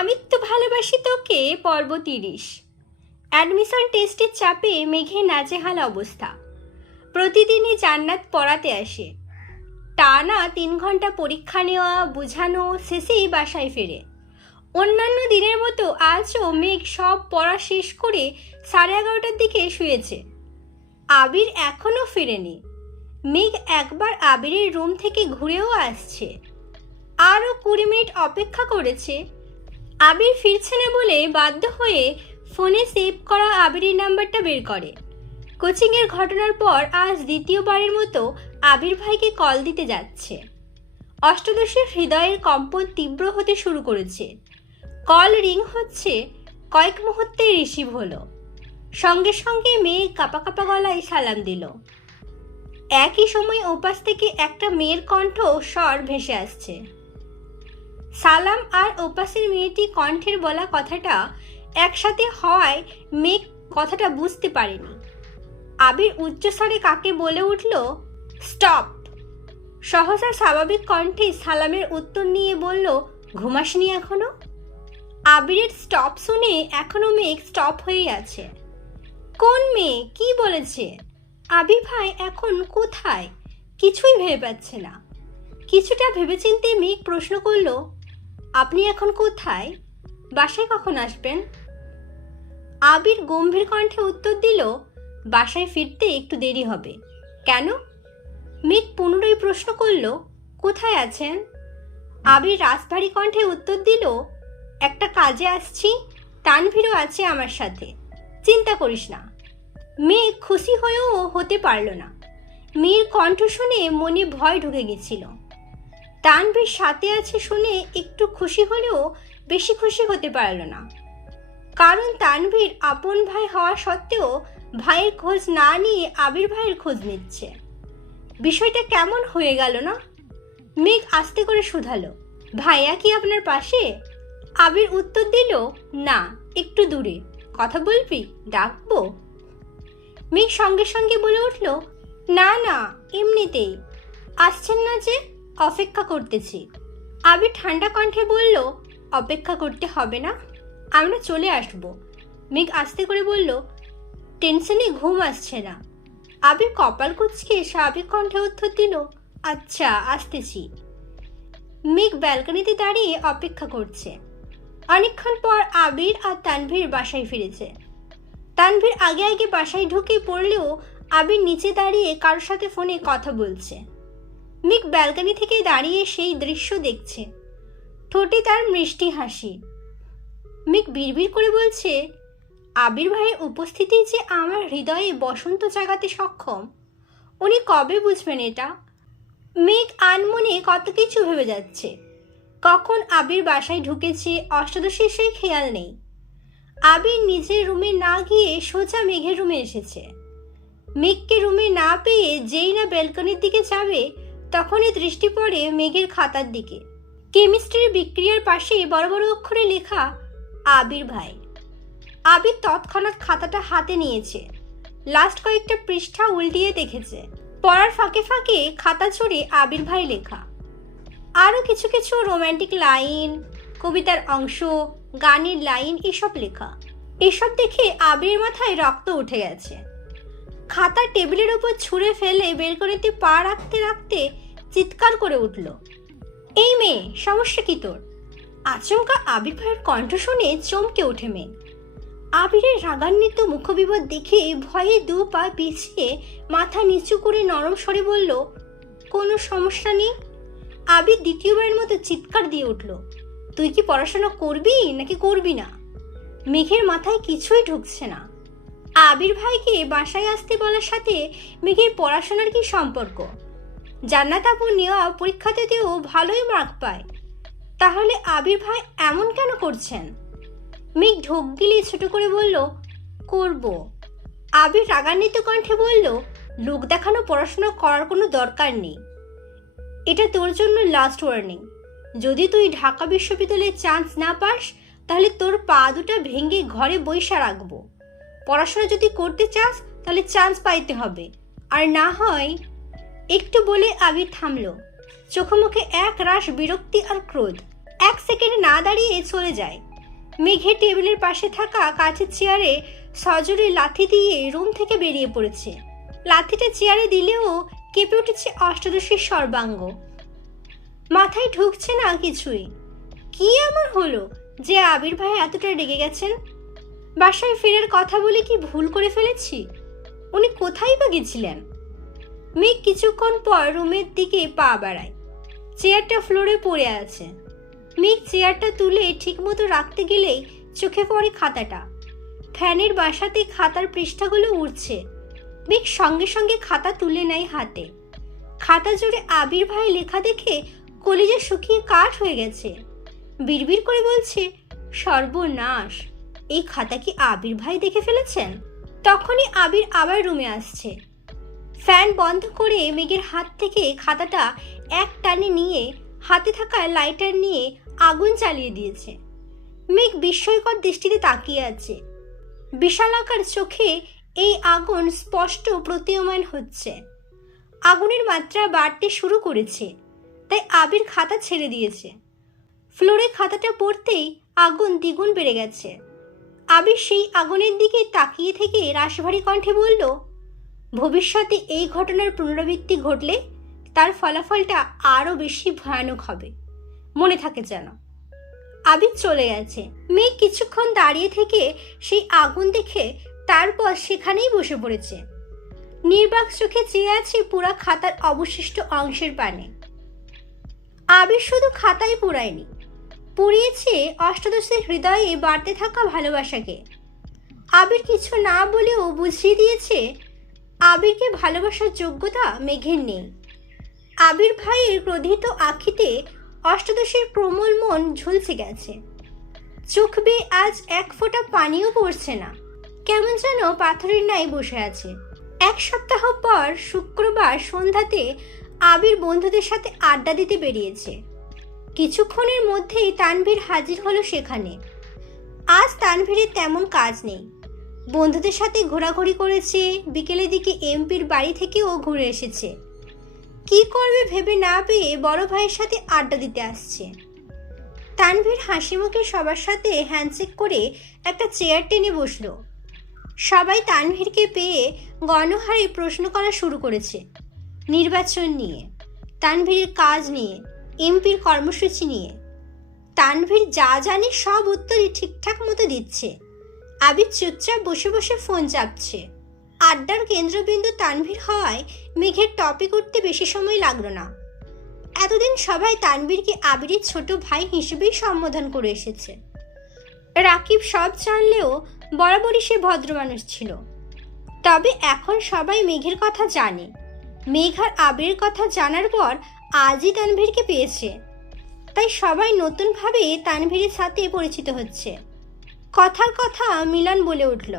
আমি তো ভালোবাসি তোকে পর্ব 30। অ্যাডমিশন টেস্টের চাপে মেঘে নাজেহাল অবস্থা। প্রতিদিনই জান্নাত পড়াতে আসে। টানা 3 ঘন্টা পরীক্ষা নেওয়া বোঝানো শেষেই বাসায় ফেরে। অন্যান্য দিনের মতো আজও মেঘ সব পড়া শেষ করে 11:30টার দিকে শুয়েছে। আবির এখনও ফেরেনি। মেঘ একবার আবিরের রুম থেকে ঘুরেও আসছে। আরও 20 মিনিট অপেক্ষা করেছে। আবির ফিরছে না বলে বাধ্য হয়ে ফোনে সেভ করা আবিরের নাম্বারটা বের করে। কোচিংয়ের ঘটনার পর আজ দ্বিতীয়বারের মতো আবির ভাইকে কল দিতে যাচ্ছে। অষ্টাদশের হৃদয়ের কম্পন তীব্র হতে শুরু করেছে। কল রিং হচ্ছে, কয়েক মুহূর্তে রিসিভ হলো। সঙ্গে সঙ্গে মেয়ে কাঁপা কাঁপা গলায় সালাম দিল। একই সময় ওপাশ থেকে একটা মেয়ের কণ্ঠ স্বর ভেসে আসছে। সালাম আর ওপাশের মেয়েটি কণ্ঠের বলা কথাটা একসাথে হওয়ায় মেঘ কথাটা বুঝতে পারেনি। আবির উচ্চস্বরে কাকে বলে উঠল, স্টপ। সহসা স্বাভাবিক কণ্ঠে সালামের উত্তর নিয়ে বলল, ঘুমাসনি এখনো? আবিরের স্টপ শুনে এখনো মেঘ স্টপ হয়েই আছে। কোন মেয়ে, কি বলেছে? আবির ভাই এখন কোথায়? কিছুই ভেবে পাচ্ছে না। কিছুটা ভেবেচিন্তে মেঘ প্রশ্ন করল, আপনি এখন কোথায়? বাসায় কখন আসবেন? আবির গম্ভীর কণ্ঠে উত্তর দিল, বাসায় ফিরতে একটু দেরি হবে। কেন? মেঘ পুনরায় প্রশ্ন করল, কোথায় আছেন? আবির রাজভারী কণ্ঠে উত্তর দিল, একটা কাজে আসছি, তানভীরও আছে আমার সাথে, চিন্তা করিস না। মেঘ খুশি হয়েও হতে পারল না। মেয়ের কণ্ঠ শুনে মনে ভয় ঢুকে গেছিল। তানভীর সাথে আছে শুনে একটু খুশি হলেও বেশি খুশি হতে পারল না। কারণ তানভীর আপন ভাই হওয়া সত্ত্বেও ভাইয়ের খোঁজ না নিয়ে আবির ভাইয়ের খোঁজ নিচ্ছে। বিষয়টা কেমন হয়ে গেল না? মেঘ আস্তে করে শুধালো, ভাইয়া কি আপনার পাশে? আবির উত্তর দিল, না, একটু দূরে। কথা বলবি? ডাকবো? মেঘ সঙ্গে সঙ্গে বলে উঠল, না না, এমনিতেই। আসছেন না যে? অপেক্ষা করতেছি। আবির ঠান্ডা কণ্ঠে বলল, অপেক্ষা করতে হবে না, আমরা চলে আসব। মেঘ আস্তে করে বলল, টেনশনে ঘুম আসছে না। আবির কপাল কুঁচকে স্বাভাবিক কণ্ঠে উত্তর দিল, আচ্ছা, আসতেছি। মেঘ ব্যালকনিতে দাঁড়িয়ে অপেক্ষা করছে। অনেকক্ষণ পর আবির আর তানভীর বাসায় ফিরেছে। তানভীর আগে আগে বাসায় ঢুকে পড়লেও আবির নিচে দাঁড়িয়ে কারোর সাথে ফোনে কথা বলছে। মেঘ ব্যালকনি থেকে দাঁড়িয়ে সেই দৃশ্য দেখছে। ঠোঁটে তার মিষ্টি হাসি। মেঘ বিড়বিড় করে বলছে, আবির ভাইয়ের উপস্থিতি যে আমার হৃদয়ে বসন্ত জাগাতে সক্ষম, উনি কবে বুঝবেন এটা? মেঘ আনমনে কত কিছু ভেবে যাচ্ছে। কখন আবির বাসায় ঢুকেছে অষ্টাদশীর সেই খেয়াল নেই। আবির নিজের রুমে না গিয়ে সোজা মেঘের রুমে এসেছে। মেঘকে রুমে না পেয়ে যেই না ব্যালকনির দিকে যাবে তখনই দৃষ্টি পড়ে মেঘের খাতার দিকে। কেমিস্ট্রির বিক্রিয়ার পাশে বড় বড় অক্ষরে লেখা আবির ভাই। আবির তৎক্ষণাৎ খাতাটা হাতে নিয়েছে। লাস্ট কয়েকটা পৃষ্ঠা উল্টিয়ে দেখেছে। পড়ার ফাঁকে ফাঁকে খাতা ছুঁড়ে আবির ভাই লেখা। আরও কিছু কিছু রোম্যান্টিক লাইন, কবিতার অংশ, গানের লাইন এসব লেখা। এসব দেখে আবিরের মাথায় রক্ত উঠে গেছে। খাতা টেবিলের উপর ছুঁড়ে ফেলে বেলকনিতে পা রাখতে রাখতে চিৎকার করে উঠল, এই মেয়ে, সমস্যা কি তোর? আচমকা আবির ভাইয়ের কণ্ঠ শুনে চমকে ওঠে মেয়ে। আবিরের রাগান্বিত মুখবিবর দেখে ভয়ে 2 পা পিছিয়ে মাথা নিচু করে নরম স্বরে বলল, কোনো সমস্যা নেই। আবির দ্বিতীয়বারের মতো চিৎকার দিয়ে উঠল, তুই কি পড়াশোনা করবি নাকি করবি না? মেঘের মাথায় কিছুই ঢুকছে না। আবির ভাইকে বাসায় আসতে বলার সাথে মেঘের পড়াশোনার কি সম্পর্ক? জান্নাত আপু নেওয়া পরীক্ষাতেও ভালোই মার্ক পায়, তাহলে আবির ভাই এমন কেন করছেন? মেঘ ঢোক গিলে ছোট করে বলল, করব। আবির রাগান্বিত কণ্ঠে বলল, লোক দেখানো পড়াশোনা করার কোনো দরকার নেই। এটা তোর জন্য লাস্ট ওয়ার্নিং। যদি তুই ঢাকা বিশ্ববিদ্যালয়ে চান্স না পাস তাহলে তোর পা দুটা ভেঙে ঘরে বইসা রাখবো। পড়াশোনা যদি করতে চাস তাহলে চান্স পাইতে হবে, আর না হয়। একটু বলে আবির থামল। চোখে মুখে এক রাশ বিরক্তি আর ক্রোধ। এক সেকেন্ড না দাঁড়িয়ে চলে যায়। মেঘের টেবিলের পাশে থাকা কাঠের চেয়ারে সজোরে লাথি দিয়ে রুম থেকে বেরিয়ে পড়েছে। লাথিটা চেয়ারে দিলেও কেঁপে উঠেছে অষ্টাদশীর সর্বাঙ্গ। মাথায় ঢুকছে না কিছুই। কি এমন হলো যে আবির ভাই এতটা রেগে গেছেন? বাসায় ফেরার কথা বলে কি ভুল করে ফেলেছি? উনি কোথায় বা গেছিলেন? মেঘ কিছুক্ষণ পর রুমের দিকে পা বাড়ায়। চেয়ারটা ফ্লোরে পড়ে আছে। মেঘ চেয়ারটা তুলে ঠিকমতো রাখতে গেলেই চোখে পড়ে খাতাটা। ফ্যানের বাসাতে খাতার পৃষ্ঠাগুলো উড়ছে। মেঘ সঙ্গে সঙ্গে খাতা তুলে নেয় হাতে। খাতা জুড়ে আবির ভাই লেখা দেখে কলিজা শুকিয়ে কাঠ হয়ে গেছে। বিড়বিড় করে বলছে, সর্বনাশ, এই খাতা কি আবির ভাই দেখে ফেলেছেন? তখনই আবির আবার রুমে আসছে। ফ্যান বন্ধ করে মেঘের হাত থেকে খাতাটা এক টানে নিয়ে হাতে থাকা লাইটার নিয়ে আগুন চালিয়ে দিয়েছে। মেঘ বিস্ময়কর দৃষ্টিতে তাকিয়ে আছে। বিশালাকার চোখে এই আগুন স্পষ্ট প্রতীয়মান হচ্ছে। আগুনের মাত্রা বাড়তে শুরু করেছে, তাই আবির খাতা ছেড়ে দিয়েছে। ফ্লোরে খাতাটা পড়তেই আগুন দ্বিগুণ বেড়ে গেছে। আবির সেই আগুনের দিকে তাকিয়ে থেকে রাশভারী কণ্ঠে বলল, ভবিষ্যতে এই ঘটনার পুনরাবৃত্তি ঘটলে তার ফলাফলটা আরও বেশি ভয়ানক হবে, মনে থাকে যেন। আবির চলে গেছে। মেঘ কিছুক্ষণ দাঁড়িয়ে থেকে সেই আগুন দেখে তারপর সেখানেই বসে পড়েছে। নির্বাক চোখে চেয়ে আছে পুরা খাতার অবশিষ্ট অংশের পানে। আবির শুধু খাতাই পুরায়নি, পুড়িয়েছে অষ্টাদশের হৃদয়ে বাড়তে থাকা ভালোবাসাকে। আবির কিছু না বলেও বুঝিয়ে দিয়েছে আবিরকে ভালোবাসার যোগ্যতা মেঘের নেই। আবির ভাইয়ের ক্রোধিত আখিতে অষ্টাদশের কোমল মন ঝুলছে গেছে। চোখ বেয়ে আজ এক ফোঁটা পানিও পড়ছে না, কেমন যেন পাথরের ন্যায় বসে আছে। এক সপ্তাহ পর শুক্রবার সন্ধ্যাতে আবির বন্ধুদের সাথে আড্ডা দিতে বেরিয়েছে। কিছুক্ষণের মধ্যেই তানভীর হাজির হলো সেখানে। আজ তানভীরের তেমন কাজ নেই। বন্ধুদের সাথে ঘোরাঘুরি করেছে, বিকেলের দিকে এমপির বাড়ি থেকেও ঘুরে এসেছে। কি করবে ভেবে না পেয়ে বড় ভাইয়ের সাথে আড্ডা দিতে আসছে। তানভীর হাসি মুখে সবার সাথে হ্যান্ডশেক করে একটা চেয়ার টেনে বসলো। সবাই তানভীরকে পেয়ে গণহারে প্রশ্ন করা শুরু করেছে, নির্বাচন নিয়ে, তানভীরের কাজ নিয়ে, এমপির কর্মসূচি নিয়ে। তানভীর যা জানে সব উত্তরই ঠিকঠাক মতো দিচ্ছে। আবির চুপচাপ বসে বসে ফোন চাপছে। আড্ডার কেন্দ্রবিন্দু তানভীর হওয়ায় মেঘের টপিক উঠতে বেশি সময় লাগলো না। এতদিন সবাই তানভীরকে আবিরের ছোট ভাই হিসেবেই সম্বোধন করে এসেছে। রাকিব সব জানলেও বরাবরই সে ভদ্র মানুষ ছিল। তবে এখন সবাই মেঘের কথা জানে। মেঘ আর আবিরের কথা জানার পর আজই তানভীরকে পেয়েছে, তাই সবাই নতুনভাবে তানভীরের সাথে পরিচিত হচ্ছে। কথার কথা মিলন বলে উঠল,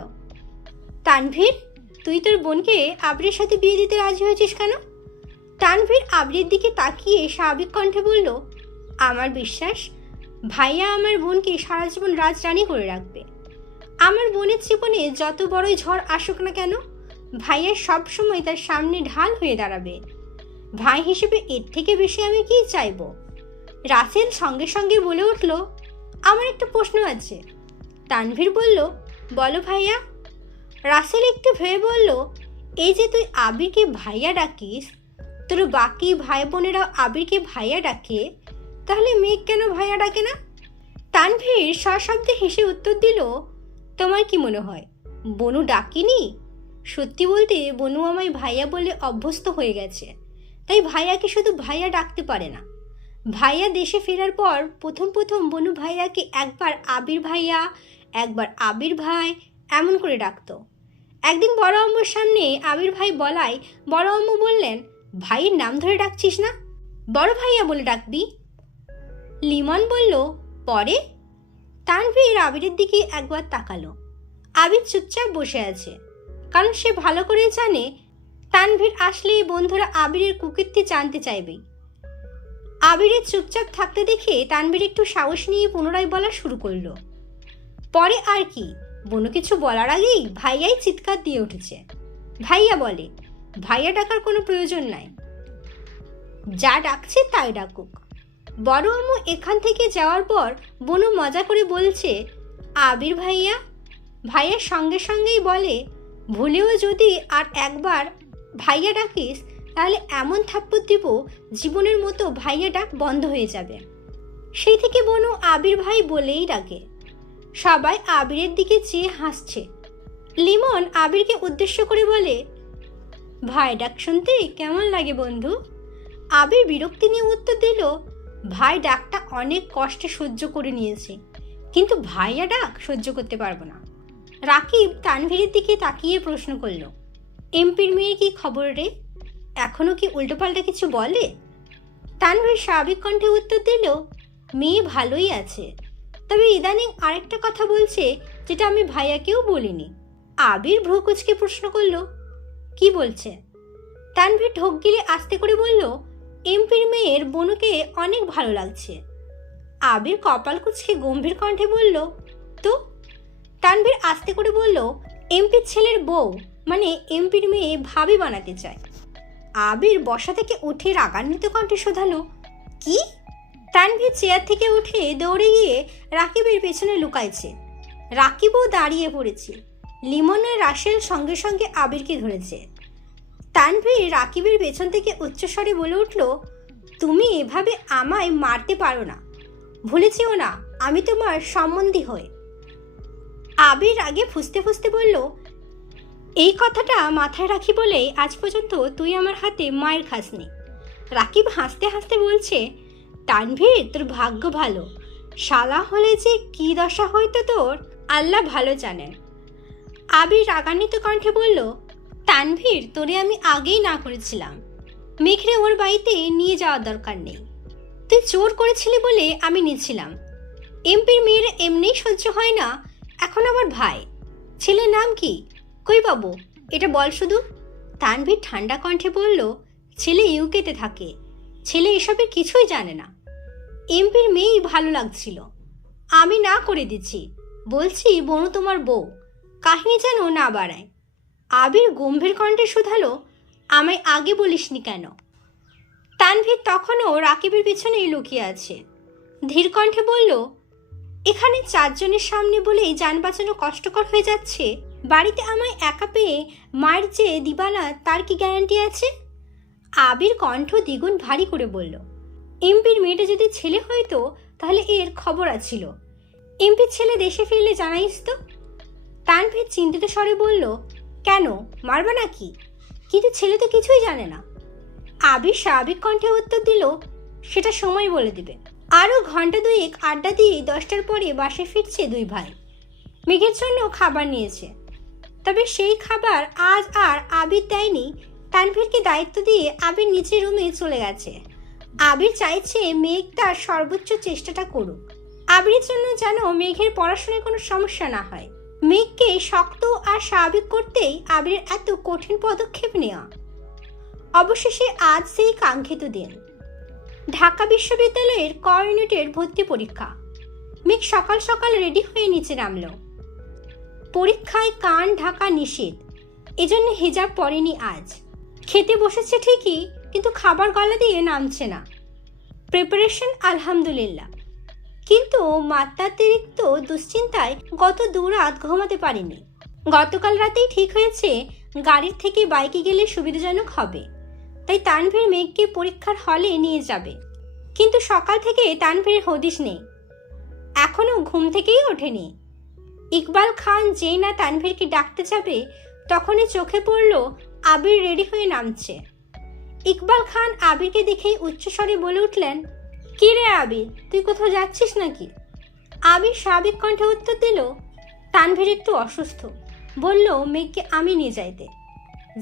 তানভীর, তুই তোর বোনকে আবিরের সাথে বিয়ে দিতে রাজি হয়েছিস কেন? তানভীর আবিরের দিকে তাকিয়ে স্বাভাবিক কণ্ঠে বলল, আমার বিশ্বাস ভাইয়া আমার বোনকে সারা জীবন রাজরানী করে রাখবে। আমার বোনের জীবনে যত বড়ই ঝড় আসুক না কেন, ভাইয়া সবসময় তার সামনে ঢাল হয়ে দাঁড়াবে। ভাই হিসেবে এর থেকে বেশি আমি কি চাইব? রাসেল সঙ্গে সঙ্গে বলে উঠল, আমার একটা প্রশ্ন আছে। তানভীর বলল, বলো ভাইয়া। রাসেল একটু ভেবে বলল, এই যে তুই আবিরকে ভাইয়া ডাকিস, তোর বাকি ভাই বোনেরাও আবিরকে ভাইয়া ডাকে, তাহলে মেঘ কেন ভাইয়া ডাকে না? তানভীর সশব্দে হেসে উত্তর দিল, তোমার কি মনে হয় বনু ডাকিনি? সত্যি বলতে বনু আমায় ভাইয়া বলে অভ্যস্ত হয়ে গেছে, তাই ভাইয়াকে শুধু ভাইয়া ডাকতে পারে না। ভাইয়া দেশে ফেরার পর প্রথম প্রথম বনু ভাইয়াকে একবার আবির ভাইয়া, একবার আবির ভাই এমন করে ডাকতো। একদিন বড় আম্মুর সামনে আবির ভাই বলায় বড় আম্মু বললেন, ভাইয়ের নাম ধরে ডাকছিস না, বড় ভাইয়া বলে ডাকবি। লিমন বলল, পরে? তানভীর আবিরের দিকে একবার তাকালো। আবির চুপচাপ বসে আছে, কারণ সে ভালো করে জানে তানভীর আসলে বন্ধুরা আবিরের কুকীর্তি জানতে চাইবেই। আবিরের চুপচাপ থাকতে দেখে তানভীর একটু সাহস নিয়ে পুনরায় বলা শুরু করলো। পরে আর কি, বনু কিছু বলার আগেই ভাইয়াই চিৎকার দিয়ে উঠেছে, ভাইয়া বলে, ভাইয়া ডাকার কোনো প্রয়োজন নাই, যা ডাকছে তাই ডাকুক। বড় আম্মু এখান থেকে যাওয়ার পর বনু মজা করে বলছে, আবির ভাইয়া। ভাইয়ার সঙ্গে সঙ্গেই বলে, ভুলেও যদি আর একবার ভাইয়া ডাকিস তাহলে এমন থাপ্পড় দিব জীবনের মতো ভাইয়া ডাক বন্ধ হয়ে যাবে। সেই থেকে বনু আবির ভাই বলেই ডাকে। সবাই আবিরের দিকে চেয়ে হাসছে। লিমন আবিরকে উদ্দেশ্য করে বলে, ভাই ডাক শুনতে কেমন লাগে বন্ধু? আবির বিরক্তি নিয়ে উত্তর দিল, ভাই ডাকটা অনেক কষ্টে সহ্য করে নিয়েছে, কিন্তু ভাইয়া ডাক সহ্য করতে পারবো না। রাকিব তানভীরের দিকে তাকিয়ে প্রশ্ন করল, এমপির মেয়ের কি খবর রে? এখনো কি উল্টোপাল্টা কিছু বলে? তানভীর স্বাভাবিক কণ্ঠে উত্তর দিল, মেয়ে ভালোই আছে, তবে ইদানিং আরেকটা কথা বলছে যেটা আমি ভাইয়াকেও বলিনি। আবির ভ্রু কুঁচকে প্রশ্ন করল, কি বলছে? তানভীর ঢোক গিলে আস্তে করে বলল, এমপির মেয়ের বনুকে অনেক ভালো লাগছে। আবির কপাল কুঁচকে গম্ভীর কণ্ঠে বলল, তো? তানভীর আস্তে করে বলল, এমপির ছেলের বউ মানে এমপির মেয়ে ভাবি বানাতে চায়। আবির বসা থেকে উঠে রাগান্বিত কণ্ঠে শোধালো, কি? তানভীর চেয়ার থেকে উঠে দৌড়ে গিয়ে রাকিবের পেছনে লুকাইছে। রাকিবও দাঁড়িয়ে পড়েছে। লিমন আর রাসেল সঙ্গে সঙ্গে আবিরকে ধরেছে। তানভীর রাকিবের পেছন থেকে উচ্চস্বরে বলে উঠল, তুমি এভাবে আমায় মারতে পারো না, ভুলেছিও না আমি তোমার সম্বন্ধী হই। আবির আগে ফুঁসতে ফুঁসতে বলল, এই কথাটা মাথায় রাখি বলেই আজ পর্যন্ত তুই আমার হাতে মায়ের খাসনি। রাকিব হাসতে হাসতে বলছে, তানভীর তোর ভাগ্য ভালো, শালা হলে যে কি দশা হইতো তোর আল্লাহ ভালো জানেন। আবির রাগান্বিত কণ্ঠে বলল, তানভীর তোরে আমি আগেই না করেছিলাম, মেঘরে ওর বাড়িতে নিয়ে যাওয়ার দরকার নেই। তুই চোর করেছিলি বলে আমি নিচ্ছিলাম। এমপির মেয়ের এমনিই সহ্য হয় না, এখন আবার ভাই। ছেলের নাম কি? কই পাবো এটা বল শুধু। তানভীর ঠান্ডা কণ্ঠে বলল, ছেলে ইউকেতে থাকে, ছেলে এসবের কিছুই জানে না। এমপির মেয়েই ভালো লাগছিল, আমি না করে দিচ্ছি, বলছি বনু তোমার বউ, কাহিনী যেন না বাড়ায়। আবির গম্ভীর কণ্ঠে শুধালো, আমায় আগে বলিসনি কেন? তানভীর তখনও রাকিবের পিছনেই লুকিয়ে আছে। ধীর কণ্ঠে বলল, এখানে চারজনের সামনে বলেই যান বাঁচানো কষ্টকর হয়ে যাচ্ছে, বাড়িতে আমায় একা পেয়ে মায়ের যে দিবানা তার কি গ্যারান্টি আছে? আবির কণ্ঠ দ্বিগুণ ভারী করে বলল, এমপির মেয়েটা যদি ছেলে হইতো তাহলে এর খবর আছিল, এমপির ছেলে দেশে ফিরলে জানাইস তো। তানভীর চিন্তিত স্বরে বলল, কেন মারবা নাকি? কিন্তু ছেলে তো কিছুই জানে না। আবির স্বাভাবিক কণ্ঠে উত্তর দিল, সেটা সময় বলে দিবে। আরও ঘন্টা দুয়েক আড্ডা দিয়ে 10টার পরে বাসে ফিরছে দুই ভাই। মেঘের জন্য খাবার নিয়েছে, তবে সেই খাবার আজ আর আবির দেয়নি। তানভীরকে দায়িত্ব দিয়ে আবির নিচের রুমে চলে গেছে। আবির চাইছে মেঘ তার সর্বোচ্চ চেষ্টাটা করুক। আবিরের জন্য যেন মেঘের পড়াশোনায় কোনো সমস্যা না হয়। মেঘকে শক্ত আর স্বাভাবিক করতেই আবিরের এত কঠিন পদক্ষেপ নেওয়া। অবশেষে আজ সেই কাঙ্ক্ষিত দিন, ঢাকা বিশ্ববিদ্যালয়ের ক ইউনিটের ভর্তি পরীক্ষা। মেঘ সকাল সকাল রেডি হয়ে নিচে নামল। পরীক্ষায় কান ঢাকা নিষেধ, এজন্য হিজাব পরেনি আজ। খেতে বসেছে ঠিকই, কিন্তু খাবার গলা দিয়ে নামছে না। প্রিপারেশন আলহামদুলিল্লাহ, কিন্তু মাত্রাতিরিক্ত দুশ্চিন্তায় গত 2 রাত ঘুমাতে পারেনি। গতকাল রাতেই ঠিক হয়েছে গাড়ির থেকে বাইকে গেলে সুবিধাজনক হবে, তাই তানভীর মেঘকে পরীক্ষার হলে নিয়ে যাবে। কিন্তু সকাল থেকে তানভীরের হদিশ নেই, এখনও ঘুম থেকেই ওঠেনি। ইকবাল খান যেই না তানভীরকে ডাকতে যাবে তখনই চোখে পড়ল আবির রেডি হয়ে নামছে। ইকবাল খান আবিরকে দেখেই উচ্চস্বরে বলে উঠলেন, কি রে আবির, তুই কোথাও যাচ্ছিস নাকি? আবির স্বাভাবিক কণ্ঠে উত্তর দিল, তানভীর একটু অসুস্থ, বলল মেঘকে আমি নিয়ে যাইতে।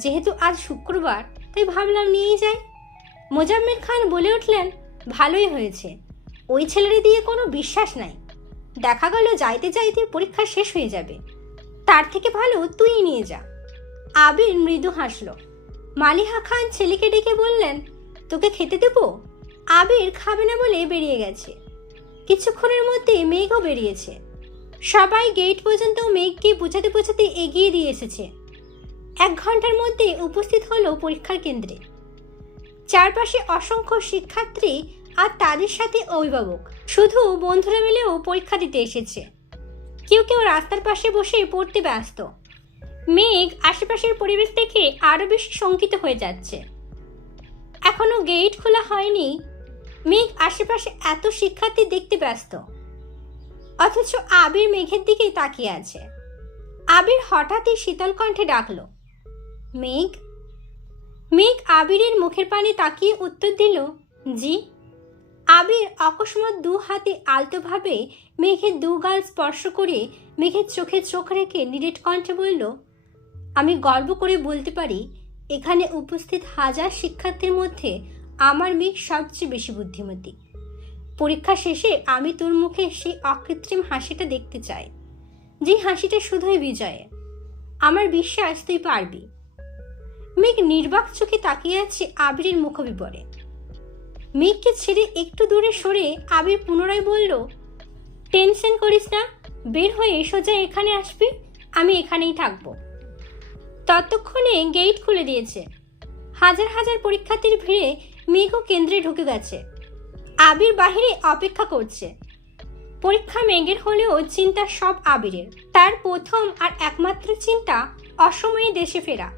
যেহেতু আজ শুক্রবার তাই ভাবলাম নিয়েই যাই। মোজাম্মেল খান বলে উঠলেন, ভালোই হয়েছে, ওই ছেলের দিয়ে কোনো বিশ্বাস নাই, দেখা গেল যাইতে যাইতে পরীক্ষা শেষ হয়ে যাবে, তার থেকে ভালো তুই নিয়ে যা। আবির মৃদু হাসল। মালিহা খান ছেলেকে ডেকে বললেন, তোকে খেতে দেবো? আবির খাবে না বলে বেরিয়ে গেছে। কিছুক্ষণের মধ্যে মেঘও বেরিয়েছে। সবাই গেট পর্যন্ত মেঘকে বোঝাতে বোঝাতে এগিয়ে দিয়ে এসেছে। 1 ঘন্টার মধ্যে উপস্থিত হলো পরীক্ষার কেন্দ্রে। চারপাশে অসংখ্য শিক্ষার্থী আর তাদের সাথে অভিভাবক। শুধু বন্ধুরা মিলেও পরীক্ষা দিতে এসেছে। কেউ কেউ রাস্তার পাশে বসে পড়তে ব্যস্ত। মেঘ আশেপাশের পরিবেশ দেখে আরো বেশি শঙ্কিত হয়ে যাচ্ছে। এখনো গেট খোলা হয়নি, মেঘ আশেপাশে এত শিক্ষার্থী দেখতে ব্যস্ত, অথচ আবির মেঘের দিকেই তাকিয়ে আছে। আবির হঠাৎই শীতল কণ্ঠে ডাকলো, মেঘ। মেঘ আবিরের মুখের পানে তাকিয়ে উত্তর দিল, জি। আবির অকস্মাৎ দু হাতে আলতোভাবে মেঘের দু গাল স্পর্শ করে মেঘের চোখে চোখ রেখে নিরেট কণ্ঠে বলল, আমি গর্ব করে বলতে পারি এখানে উপস্থিত হাজার শিক্ষার্থীর মধ্যে আমার মেঘ সবচেয়ে বেশি বুদ্ধিমতী। পরীক্ষা শেষে আমি তোর মুখে সেই অকৃত্রিম হাসিটা দেখতে চাই, যে হাসিটা শুধুই বিজয়ে। আমার বিশ্বাস তুই পারবি। মেঘ নির্বাক চোখে তাকিয়ে আছে আবিরের মুখবিবরে। মেঘকে ছেড়ে একটু দূরে সরে আবির পুনরায় বলল, টেনশন করিস না, বের হয়ে সোজা এখানে আসবি, আমি এখানেই থাকবো। ততক্ষণে গেট খুলে দিয়েছে। হাজার হাজার পরীক্ষার্থীর ভিড়ে মেঘও কেন্দ্রে ঢুকে গেছে। আবির বাহিরে অপেক্ষা করছে। পরীক্ষা মেঘের হলেও চিন্তা সব আবিরের। তার প্রথম আর একমাত্র চিন্তা অসময়ে দেশে ফেরা।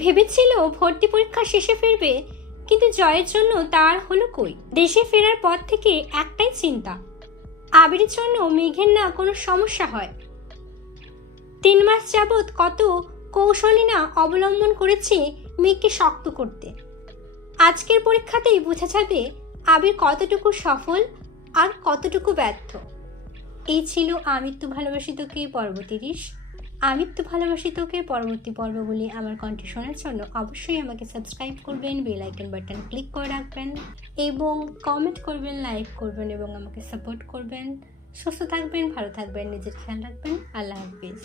ভেবেছিল ভর্তি পরীক্ষা শেষে ফিরবে, কিন্তু জয়ের জন্য তার হলো কই। দেশে ফেরার পর থেকে একটাই চিন্তা, আবিরের জন্য মেঘের না কোনো সমস্যা হয়। 3 মাস যাবৎ কত কৌশলী না অবলম্বন করেছে মেঘকে শক্ত করতে। আজকের পরীক্ষাতেই বোঝা যাবে আবির কতটুকু সফল আর কতটুকু ব্যর্থ। এই ছিল আমৃত্যু ভালোবাসি তোকে পর্ব 30। আমৃত্যু ভালোবাসি তোকে পরবর্তী পর্বগুলি আমার কণ্ঠে শোনার জন্য অবশ্যই আমাকে সাবস্ক্রাইব করবেন, বেল আইকন বাটন ক্লিক করে রাখবেন এবং কমেন্ট করবেন, লাইক করবেন এবং আমাকে সাপোর্ট করবেন। সুস্থ থাকবেন, ভালো থাকবেন, নিজের খেয়াল রাখবেন। আল্লাহ হাফিজ।